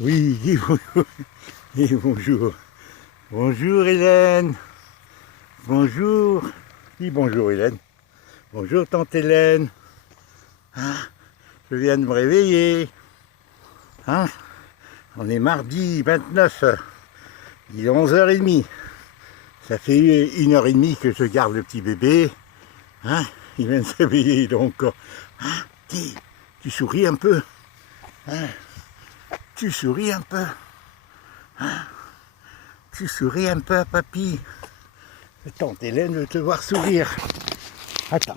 Oui, dis bonjour. Dis bonjour. Bonjour Hélène. Bonjour. Dis bonjour Hélène. Bonjour tante Hélène. Ah, je viens de me réveiller. Hein? On est mardi 29. Il est 11h30. Ça fait 1h30 que je garde le petit bébé. Hein? Il vient de se réveiller donc. Hein? Dis, tu souris un peu. Hein? Tu souris un peu. Hein? Tu souris un peu, papy. Tante Hélène veut te voir sourire. Attends,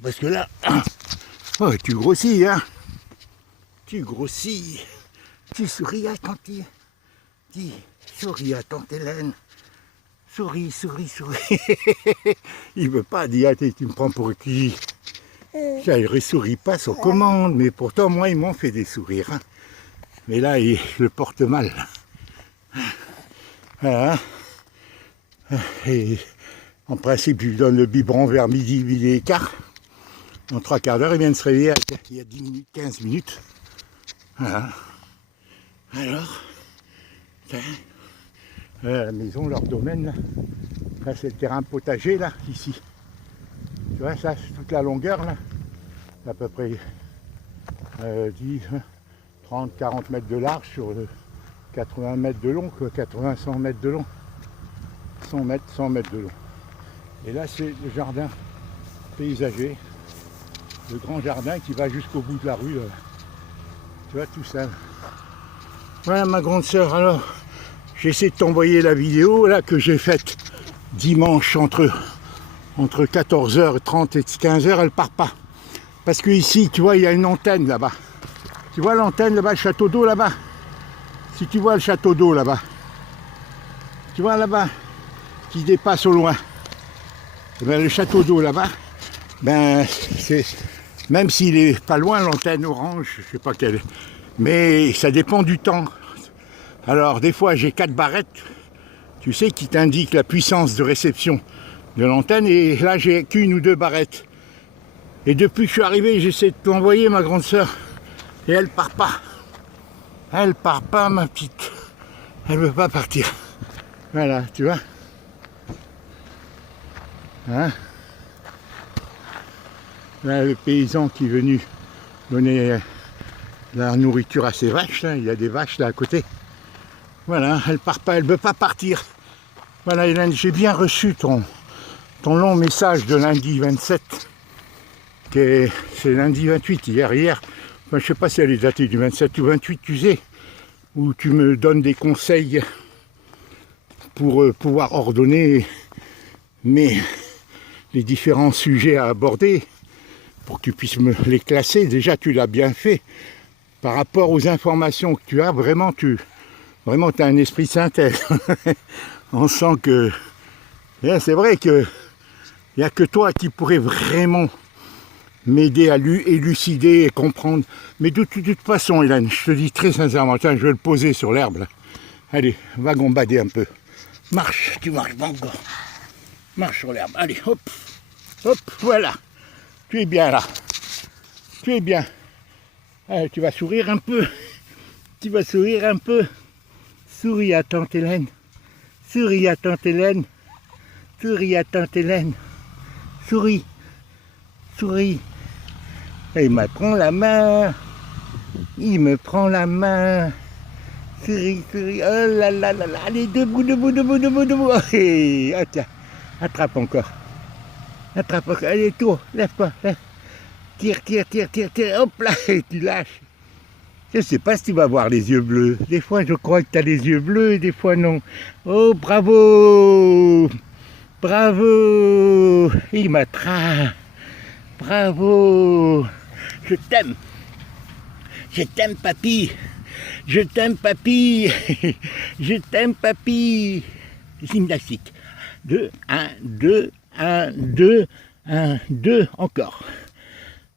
parce que là... Oh, tu grossis, hein? Tu grossis. Tu souris à tante... Dis, souris à tante Hélène. Souris. Il veut pas dire, tu me prends pour qui? Je ne souris pas sur commande, mais pourtant, moi, ils m'ont fait des sourires. Hein. Mais là, je le porte mal. Voilà. Et en principe, je lui donne le biberon vers midi et quart. En 3/4 d'heure, il vient de se réveiller il y a 10 minutes, 15 minutes. Voilà. Alors, la maison, leur domaine, là c'est le terrain potager, là, ici. Tu vois, ça, c'est toute la longueur, là. À peu près 10, 30, 40 mètres de large sur 80 mètres de long, 80, 100 mètres de long. 100 mètres de long. Et là, c'est le jardin paysager, le grand jardin qui va jusqu'au bout de la rue. Tu vois, tout ça. Voilà, ma grande sœur. Alors, j'essaie de t'envoyer la vidéo là que j'ai faite dimanche entre 14h30 et 15h. Elle part pas. Parce que ici, tu vois, il y a une antenne là-bas. Tu vois l'antenne là-bas, le château d'eau là-bas. Si tu vois le château d'eau là-bas, tu vois là-bas, qui dépasse au loin. Et bien, le château d'eau là-bas, ben, même s'il est pas loin, l'antenne orange, je sais pas quelle, mais ça dépend du temps. Alors des fois j'ai 4 barrettes, tu sais, qui t'indiquent la puissance de réception de l'antenne, et là j'ai qu'une ou 2 barrettes. Et depuis que je suis arrivé, j'essaie de t'envoyer, ma grande sœur, et elle part pas. Elle part pas, ma petite. Elle veut pas partir. Voilà, tu vois. Hein? Là, le paysan qui est venu donner la nourriture à ses vaches, là. Il y a des vaches là à côté. Voilà, elle part pas, elle veut pas partir. Voilà, Hélène, j'ai bien reçu ton long message de lundi 27. C'est lundi 28, hier. Enfin, je sais pas si elle est datée du 27 ou 28, tu sais, où tu me donnes des conseils pour pouvoir ordonner les différents sujets à aborder, pour que tu puisses me les classer. Déjà, tu l'as bien fait. Par rapport aux informations que tu as, vraiment, tu as un esprit de synthèse. On sent que... C'est vrai qu'il n'y a que toi qui pourrais vraiment m'aider à élucider et comprendre. Mais de toute façon, Hélène, je te dis très sincèrement, tiens, je vais le poser sur l'herbe, là. Allez, va gambader un peu. Marche, tu marches pas encore. Marche sur l'herbe, allez, hop, voilà. Tu es bien là. Tu es bien. Allez, tu vas sourire un peu. Tu vas sourire un peu. Souris à tante Hélène. Souris à tante Hélène. Souris à tante Hélène. Souris. Et il me prend la main. Souris. Oh là là. Allez, debout. Hey, ah, tiens. Attrape encore. Allez, tourne. Lève-toi. Tire. Hop là. Et tu lâches. Je ne sais pas si tu vas avoir les yeux bleus. Des fois, je crois que tu as les yeux bleus et des fois, non. Oh, bravo. Il m'attrape. Bravo. Je t'aime, papy. Je t'aime, papy. Gymnastique. 2, 1, 2. Encore.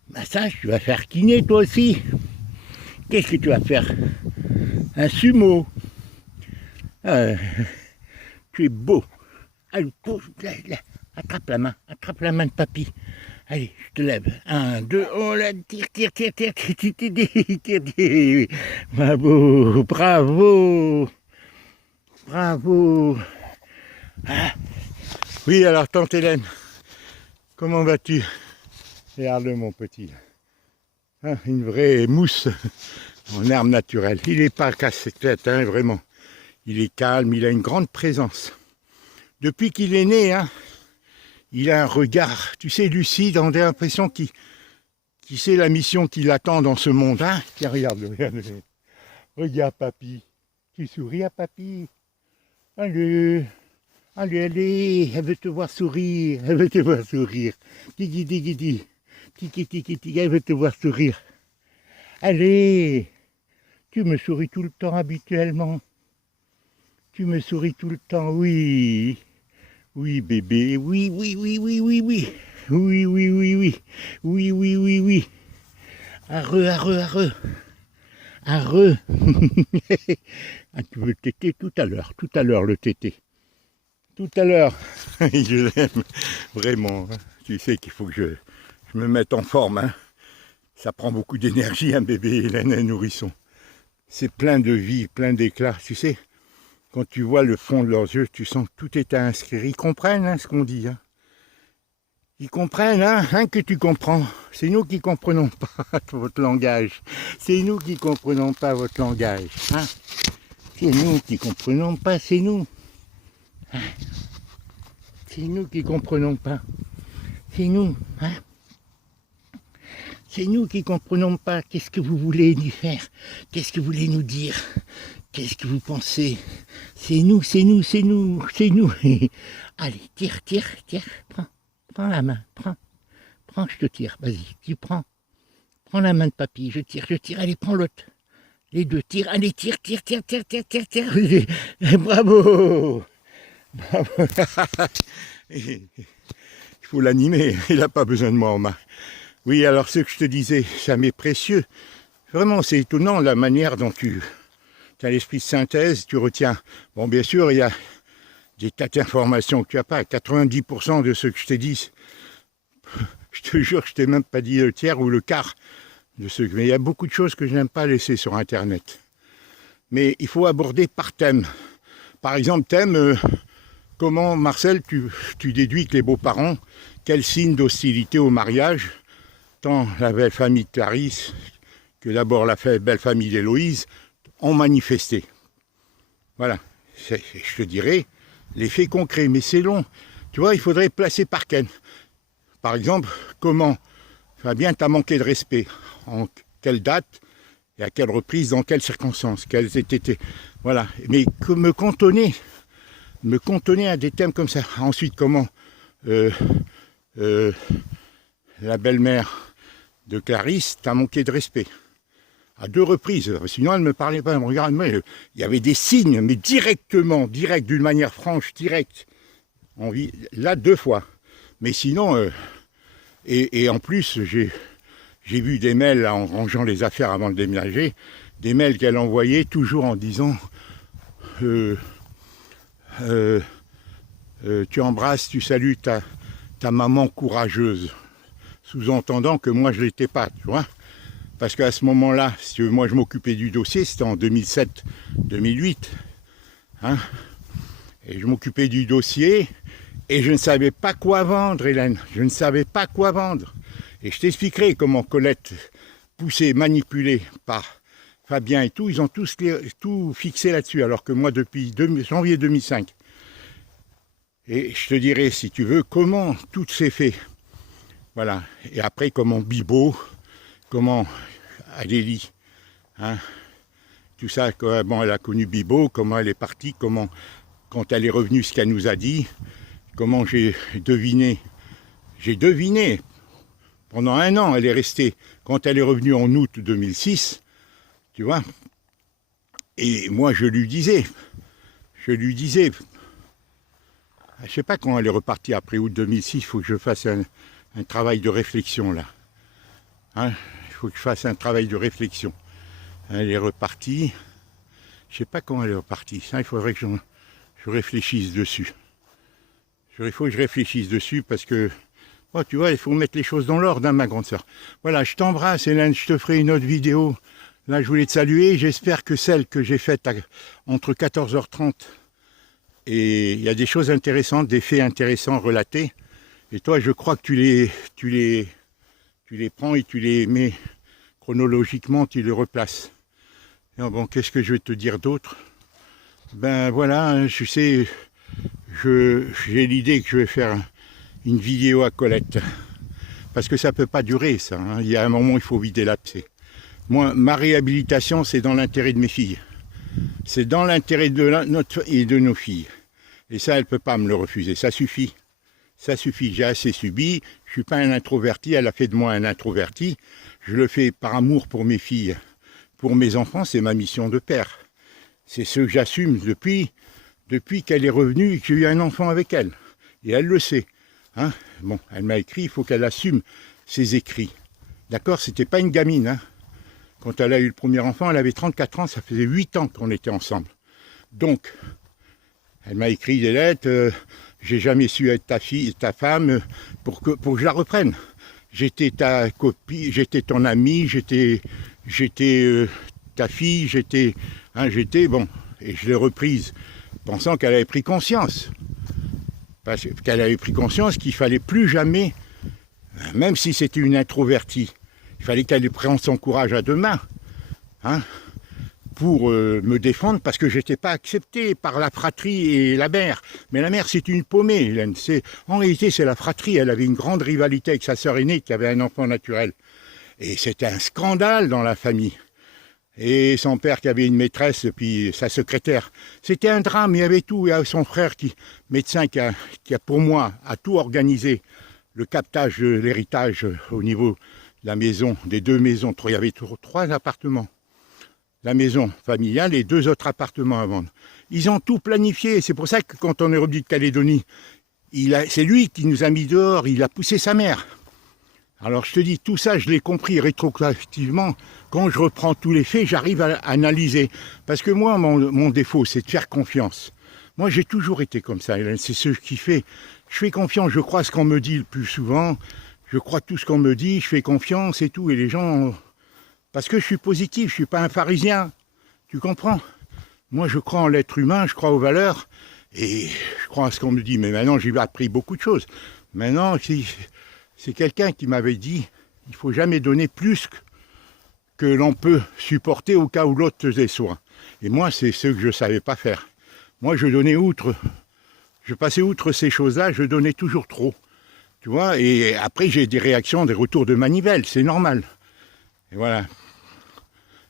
Massage, tu vas faire kiné, toi aussi. Qu'est-ce que tu vas faire? Un sumo. Tu es beau. Allez, attrape la main de papy. Allez, je te lève. 1, 2, oh là, tire, tire, tire, tire, tire, tire, tire, tire, tire. Bravo, bravo, bravo. Ah. Oui, alors, tante Hélène, comment vas-tu? Regarde mon petit. Hein, une vraie mousse en herbe naturelle. Il n'est pas casse-tête, hein, vraiment. Il est calme, il a une grande présence. Depuis qu'il est né, hein, il a un regard, tu sais, lucide, on a l'impression qu'il sait la mission qui l'attend dans ce monde. Hein. Tiens, regarde, regarde, regarde papy. Tu souris à papy. Allez, allez, allez, elle veut te voir sourire, elle veut te voir sourire. Tiki, tiki, tiki, tiki, tiki, tiki, elle veut te voir sourire. Allez, tu me souris tout le temps habituellement. Tu me souris tout le temps, oui. Oui, bébé, oui, oui, oui, oui, oui, oui. Oui, oui, oui, oui. Oui, oui, oui, oui. Arreux, arreux, arreux. Arreux. Ah, tu veux le tété tout à l'heure le tété. Tout à l'heure. Je l'aime, vraiment. Tu sais qu'il faut que je me mette en forme. Hein. Ça prend beaucoup d'énergie, un bébé, Hélène, un nourrisson. C'est plein de vie, plein d'éclat, tu sais. Quand tu vois le fond de leurs yeux, tu sens que tout est à inscrire. Ils comprennent hein, ce qu'on dit. Hein. Ils comprennent, hein, que tu comprends. C'est nous qui comprenons pas votre langage. C'est nous qui comprenons pas votre langage. Hein. C'est nous qui comprenons pas, c'est nous. Hein. C'est nous qui comprenons pas. C'est nous. Hein. C'est nous qui comprenons pas. Qu'est-ce que vous voulez nous faire? Qu'est-ce que vous voulez nous dire? Qu'est-ce que vous pensez? C'est nous, c'est nous, c'est nous, c'est nous. Allez, tire, tire, tire, prends la main, prends, je te tire, vas-y, tu prends la main de papy, je tire, allez, prends l'autre. Les deux, tire, allez, tire, tire, tire, tire, tire, tire, tire. Bravo, bravo. Il faut l'animer, il n'a pas besoin de moi en main. Oui, alors ce que je te disais, ça m'est précieux. Vraiment, c'est étonnant la manière dont tu as l'esprit de synthèse, tu retiens. Bon, bien sûr, il y a des tas d'informations que tu n'as pas. 90% de ce que je t'ai dit, je te jure, je t'ai même pas dit le tiers ou le quart de ce que... Mais il y a beaucoup de choses que je n'aime pas laisser sur Internet. Mais il faut aborder par thème. Par exemple, thème, comment, Marcel, tu déduis que les beaux-parents, quel signe d'hostilité au mariage, tant la belle famille de Clarisse que d'abord la belle famille d'Héloïse, ont manifesté. Voilà, je te dirais, les faits concrets, mais c'est long. Tu vois, il faudrait placer par thème. Par exemple, comment Fabien t'a manqué de respect? En quelle date? Et à quelle reprise? Dans quelles circonstances? Quelles étaient... Voilà. Mais que me cantonner à des thèmes comme ça. Ensuite, comment la belle-mère de Clarisse t'a manqué de respect? À 2 reprises. Sinon, elle ne me parlait pas. Elle me regarde, mais il y avait des signes, mais directement, direct, d'une manière franche, directe. Là, 2 fois. Mais sinon... Et en plus, j'ai vu des mails en rangeant les affaires avant de déménager, des mails qu'elle envoyait toujours en disant tu embrasses, tu salues ta maman courageuse, sous-entendant que moi je l'étais pas, tu vois. Parce qu'à ce moment-là, si moi je m'occupais du dossier, c'était en 2007-2008, hein, et je m'occupais du dossier. Et je ne savais pas quoi vendre, Hélène. Je ne savais pas quoi vendre. Et je t'expliquerai comment Colette, poussée, manipulée par Fabien et tout, ils ont tout fixé là-dessus. Alors que moi, depuis janvier 2005. Et je te dirai, si tu veux, comment tout s'est fait. Voilà. Et après, comment Bibo, comment Adélie, hein, tout ça, comment elle a connu Bibo, comment elle est partie, comment, quand elle est revenue, ce qu'elle nous a dit. Comment j'ai deviné pendant 1 an, elle est restée, quand elle est revenue en août 2006, tu vois, et moi je lui disais, je sais pas quand elle est repartie après août 2006, il faut que je fasse un travail de réflexion là, hein, il faut que je fasse un travail de réflexion. Elle est repartie, je sais pas quand elle est repartie, ça il faudrait que je réfléchisse dessus. Il faut que je réfléchisse dessus parce que, Oh, tu vois, il faut mettre les choses dans l'ordre, hein, ma grande sœur. Voilà, je t'embrasse, Hélène, je te ferai une autre vidéo. Là, je voulais te saluer. J'espère que celle que j'ai faite entre 14h30 et il y a des choses intéressantes, des faits intéressants relatés. Et toi, je crois que tu les prends et tu les mets chronologiquement, tu les replaces. Et bon, qu'est-ce que je vais te dire d'autre? Ben voilà, je sais, j'ai l'idée que je vais faire une vidéo à Colette. Parce que ça ne peut pas durer, ça. Hein. Il y a un moment où il faut vider l'abcès. Moi, ma réhabilitation, c'est dans l'intérêt de mes filles. C'est dans l'intérêt de notre et de nos filles. Et ça, elle ne peut pas me le refuser. Ça suffit. Ça suffit. J'ai assez subi. Je ne suis pas un introverti. Elle a fait de moi un introverti. Je le fais par amour pour mes filles. Pour mes enfants, c'est ma mission de père. C'est ce que j'assume depuis qu'elle est revenue et que j'ai eu un enfant avec elle. Et elle le sait. Hein, bon, elle m'a écrit, il faut qu'elle assume ses écrits. D'accord? C'était pas une gamine. Hein. Quand elle a eu le premier enfant, elle avait 34 ans, ça faisait 8 ans qu'on était ensemble. Donc, elle m'a écrit des lettres, j'ai jamais su être ta fille, ta femme, pour que je la reprenne. J'étais ta copine, j'étais ton amie, j'étais ta fille, j'étais, bon, et je l'ai reprise, pensant qu'elle avait pris conscience. Parce qu'elle avait pris conscience qu'il fallait plus jamais, même si c'était une introvertie, il fallait qu'elle prenne son courage à deux mains, hein, pour me défendre, parce que je n'étais pas accepté par la fratrie et la mère. Mais la mère, c'est une paumée, Hélène. En réalité, c'est la fratrie. Elle avait une grande rivalité avec sa sœur aînée qui avait un enfant naturel. Et c'était un scandale dans la famille. Et son père qui avait une maîtresse, puis sa secrétaire. C'était un drame, il y avait tout. Il y avait son frère, médecin, qui a pour moi, a tout organisé. Le captage de l'héritage au niveau de la maison, des deux maisons. Il y avait 3 appartements. La maison familiale et 2 autres appartements à vendre. Ils ont tout planifié. C'est pour ça que quand on est revenu de Calédonie, c'est lui qui nous a mis dehors. Il a poussé sa mère. Alors je te dis, tout ça, je l'ai compris rétroactivement. Quand je reprends tous les faits, j'arrive à analyser. Parce que moi, mon défaut, c'est de faire confiance. Moi, j'ai toujours été comme ça, Hélène. C'est ce qui fait. Je fais confiance, je crois ce qu'on me dit le plus souvent. Je crois tout ce qu'on me dit, je fais confiance et tout. Et les gens... Parce que je suis positif, je ne suis pas un pharisien. Tu comprends? Moi, je crois en l'être humain, je crois aux valeurs. Et je crois à ce qu'on me dit. Mais maintenant, j'ai appris beaucoup de choses. Maintenant, c'est quelqu'un qui m'avait dit, il ne faut jamais donner plus que l'on peut supporter au cas où l'autre faisait soin. Et moi, c'est ce que je ne savais pas faire. Moi, je passais outre ces choses-là, je donnais toujours trop. Tu vois, et après, j'ai des réactions, des retours de manivelle, c'est normal. Et voilà.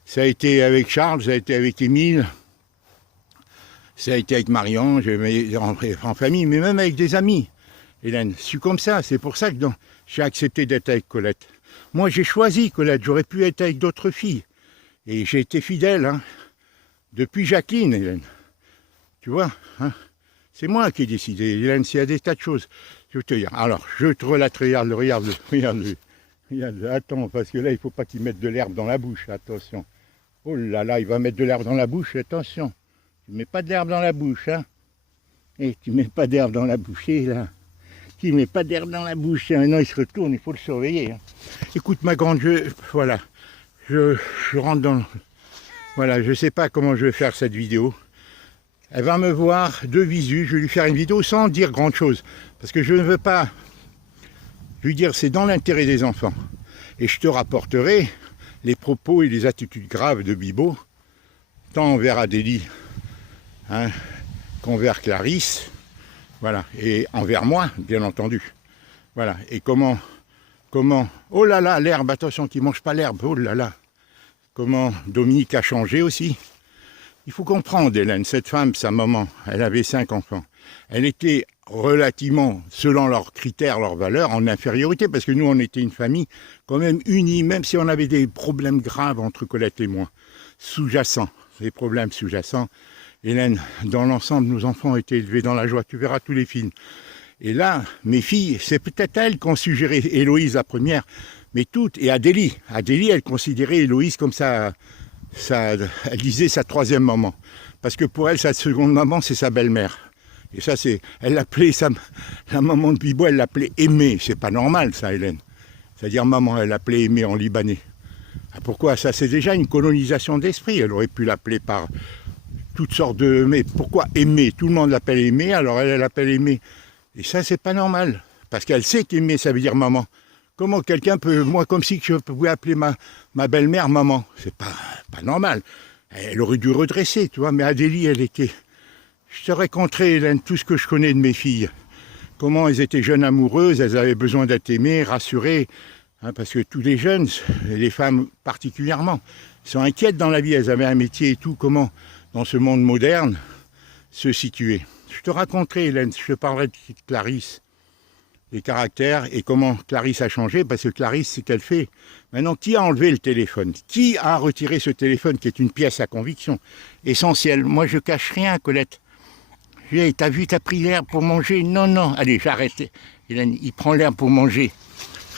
Ça a été avec Charles, ça a été avec Émile, ça a été avec Marion, en famille, mais même avec des amis. Hélène, je suis comme ça, c'est pour ça que j'ai accepté d'être avec Colette. Moi, j'ai choisi Colette, j'aurais pu être avec d'autres filles. Et j'ai été fidèle, hein, depuis Jacqueline, Hélène. Tu vois, hein, c'est moi qui ai décidé, Hélène, s'il y a des tas de choses. Je vais te dire, alors, je te relate, regarde, attends, parce que là, il ne faut pas qu'il mette de l'herbe dans la bouche, attention. Oh là là, il va mettre de l'herbe dans la bouche, attention. Tu ne mets pas d'herbe dans la bouche, hein. Et tu ne mets pas d'herbe dans la bouche, là. Tu ne mets pas d'herbe dans la bouche, maintenant il se retourne, il faut le surveiller. Hein. Écoute, ma grande, voilà, je rentre dans... Voilà, je ne sais pas comment je vais faire cette vidéo. Elle va me voir de visu, je vais lui faire une vidéo sans dire grand chose. Parce que je ne veux pas lui dire, c'est dans l'intérêt des enfants. Et je te rapporterai les propos et les attitudes graves de Bibo, tant envers Adélie, hein, qu'envers Clarisse, voilà, et envers moi, bien entendu. Voilà, et comment, oh là là, l'herbe, attention qu'il ne mange pas l'herbe, oh là là. Comment Dominique a changé aussi. Il faut comprendre, Hélène, cette femme, sa maman, elle avait 5 enfants. Elle était relativement, selon leurs critères, leurs valeurs, en infériorité, parce que nous, on était une famille quand même unie, même si on avait des problèmes graves entre Colette et moi, sous-jacents, des problèmes sous-jacents. Hélène, dans l'ensemble, nos enfants ont été élevés dans la joie, tu verras tous les films. Et là, mes filles, c'est peut-être elles qui ont suggéré, Héloïse la première, mais toutes, et Adélie. Adélie, elle considérait Héloïse comme elle disait sa 3e maman. Parce que pour elle, sa 2e maman, c'est sa belle-mère. Et ça, c'est, elle l'appelait, la maman de Bibo, elle l'appelait Aimée. C'est pas normal, ça, Hélène. C'est-à-dire maman, elle l'appelait Aimée en libanais. Ah, pourquoi? Ça, c'est déjà une colonisation d'esprit. Elle aurait pu l'appeler par toutes sortes de... Mais pourquoi Aimée? Tout le monde l'appelle Aimée, alors elle l'appelle Aimée. Et ça, c'est pas normal. Parce qu'elle sait qu'Aimée, ça veut dire maman. Comment quelqu'un peut... Moi, comme si je pouvais appeler ma belle-mère maman. C'est pas normal. Elle aurait dû redresser, tu vois. Mais Adélie, elle était... Je te raconterai, Hélène, tout ce que je connais de mes filles. Comment elles étaient jeunes amoureuses, elles avaient besoin d'être aimées, rassurées. Hein, parce que tous les jeunes, et les femmes particulièrement, sont inquiètes dans la vie. Elles avaient un métier et tout. Comment, dans ce monde moderne, se situer. Je te raconterai, Hélène, je te parlerai de Clarisse, les caractères et comment Clarisse a changé. Parce que Clarisse, c'est qu'elle fait. Maintenant, qui a enlevé le téléphone? Qui a retiré ce téléphone qui est une pièce à conviction essentielle? Moi, je cache rien, Colette. T'as vu, t'as pris l'air pour manger? Non, non. Allez, j'arrête. Hélène, il prend l'air pour manger.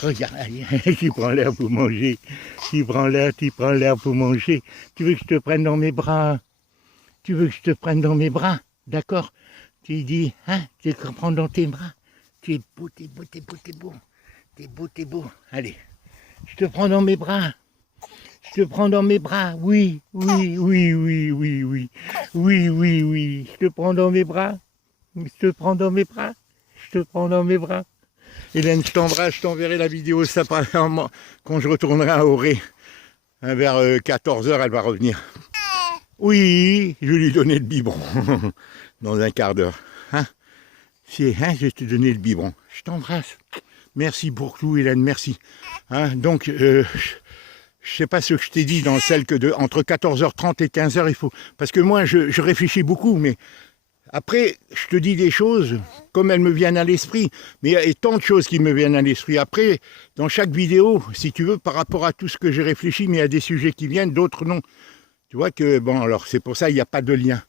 Regarde, allez, il prend l'air pour manger. Il prend l'air pour manger. Tu veux que je te prenne dans mes bras? Tu veux que je te prenne dans mes bras? D'accord? Tu dis, hein? Tu te prends dans tes bras? Tu es beau, t'es beau, t'es beau, t'es beau. T'es beau, t'es beau. Allez, je te prends dans mes bras. Je te prends dans mes bras, oui, oui, oui, oui, oui, oui, oui, oui, oui, je te prends dans mes bras, je te prends dans mes bras, je te prends dans mes bras. Hélène, je t'embrasse, je t'enverrai la vidéo ça quand je retournerai à Auré. Hein, vers 14h, elle va revenir. Oui, je lui ai donné le biberon dans un quart d'heure. Hein, je vais te donner le biberon. Je t'embrasse. Merci pour tout, Hélène, merci. Hein, donc, je sais pas ce que je t'ai dit dans celle que entre 14h30 et 15h, il faut... Parce que moi, je réfléchis beaucoup, mais après, je te dis des choses comme elles me viennent à l'esprit. Mais il y a tant de choses qui me viennent à l'esprit. Après, dans chaque vidéo, si tu veux, par rapport à tout ce que j'ai réfléchi, mais il y a des sujets qui viennent, d'autres non. Tu vois que, bon, alors c'est pour ça, il n'y a pas de lien.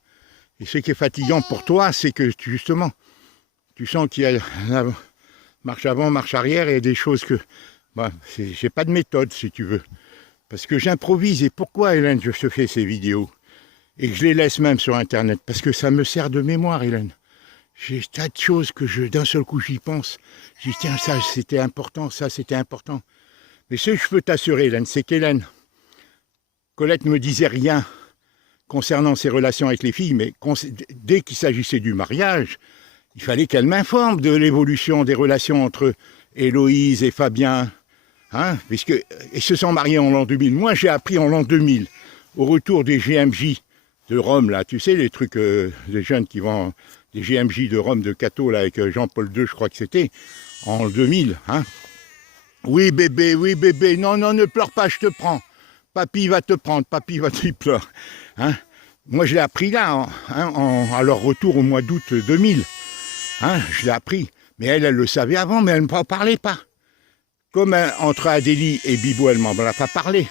Et ce qui est fatigant pour toi, c'est que, justement, tu sens qu'il y a la marche avant, marche arrière, et des choses que... Bon, j'ai pas de méthode, si tu veux. Parce que j'improvise. Et pourquoi, Hélène, je te fais ces vidéos? Et que je les laisse même sur Internet. Parce que ça me sert de mémoire, Hélène. J'ai tas de choses que d'un seul coup, j'y pense. Je dis, tiens, ça, c'était important, ça, c'était important. Mais ce que je peux t'assurer, Hélène, c'est qu'Hélène, Colette ne me disait rien concernant ses relations avec les filles, mais dès qu'il s'agissait du mariage, il fallait qu'elle m'informe de l'évolution des relations entre Héloïse et Fabien. Hein, puisque ils se sont mariés en l'an 2000. Moi, j'ai appris en l'an 2000, au retour des GMJ de Rome, là, tu sais, les trucs, les jeunes qui vont, des GMJ de Rome, de Cato, là, avec Jean-Paul II, je crois que c'était, en 2000. Hein. Oui, bébé, non, non, ne pleure pas, je te prends. Papy va te prendre, papy va te pleurer. Hein. Moi, je l'ai appris là, à leur retour au mois d'août 2000. Hein, je l'ai appris. Mais elle le savait avant, mais elle ne m'en parlait pas. Comme entre Adélie et Bibo, elle ne m'en a pas parlé.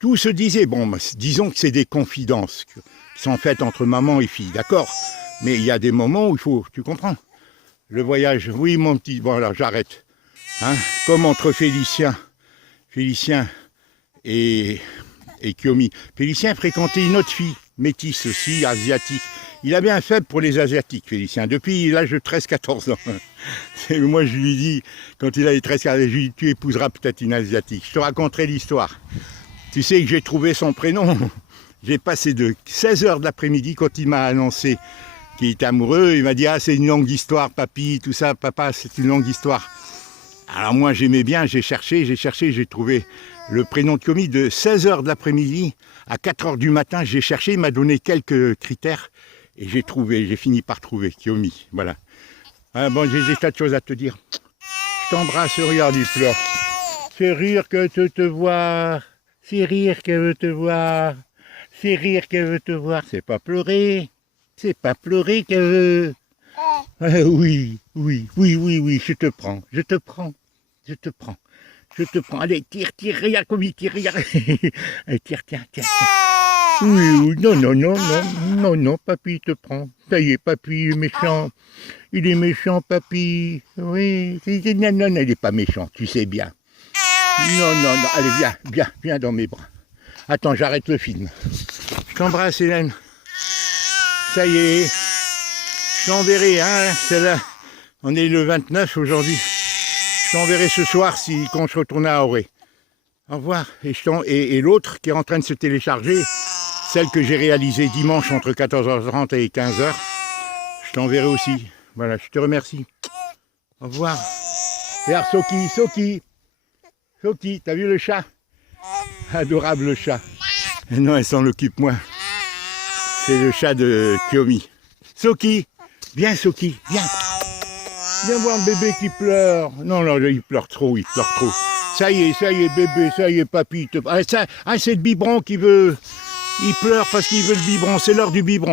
Tout se disait, bon, disons que c'est des confidences qui sont faites entre maman et fille, d'accord? Mais il y a des moments où il faut, tu comprends? Le voyage, oui mon petit, bon alors j'arrête. Hein, comme entre Félicien et Kyomi. Félicien fréquentait une autre fille, métisse aussi, asiatique. Il avait un faible pour les Asiatiques, Félicien, depuis l'âge de 13-14 ans. Moi, je lui dis, quand il avait 13-14 ans, je lui dis, tu épouseras peut-être une Asiatique. Je te raconterai l'histoire. Tu sais que j'ai trouvé son prénom. J'ai passé de 16h de l'après-midi, quand il m'a annoncé qu'il était amoureux, il m'a dit, ah, c'est une longue histoire, papy, tout ça, papa, c'est une longue histoire. Alors moi, j'aimais bien, j'ai cherché, j'ai trouvé le prénom de Kyomi de 16h de l'après-midi à 4h du matin. J'ai cherché, il m'a donné quelques critères. Et j'ai fini par trouver Kyomi, voilà. Ah, bon, j'ai des tas de choses à te dire. Je t'embrasse, regarde, il pleure. C'est rire que de te voir, c'est rire qu'elle veut te voir, c'est rire qu'elle veut te voir, c'est pas pleurer qu'elle veut. Ah, oui, je te prends. Allez, tire, regarde comme il tire, regarde. Allez, tire. Oui, non, papy te prend. Ça y est, papy est méchant. Il est méchant, papy. Oui, non, il n'est pas méchant, tu sais bien. Non, allez, viens dans mes bras. Attends, j'arrête le film. Je t'embrasse, Hélène. Ça y est, je Je t'enverrai, hein, celle-là. On est le 29 aujourd'hui. Je t'enverrai ce soir quand je retourne à Auré. Au revoir. Et l'autre qui est en train de se télécharger, celle que j'ai réalisée dimanche entre 14h30 et 15h, je t'enverrai aussi. Voilà, je te remercie. Au revoir. Regarde Soki, t'as vu le chat? Adorable chat. Et non, elle s'en occupe moins. C'est le chat de Kiyomi. Soki, viens Soki, viens. Viens voir le bébé qui pleure. Non, il pleure trop, Ça y est, bébé, ça y est, papy. C'est le biberon qui veut... Il pleure parce qu'il veut le biberon, c'est l'heure du biberon.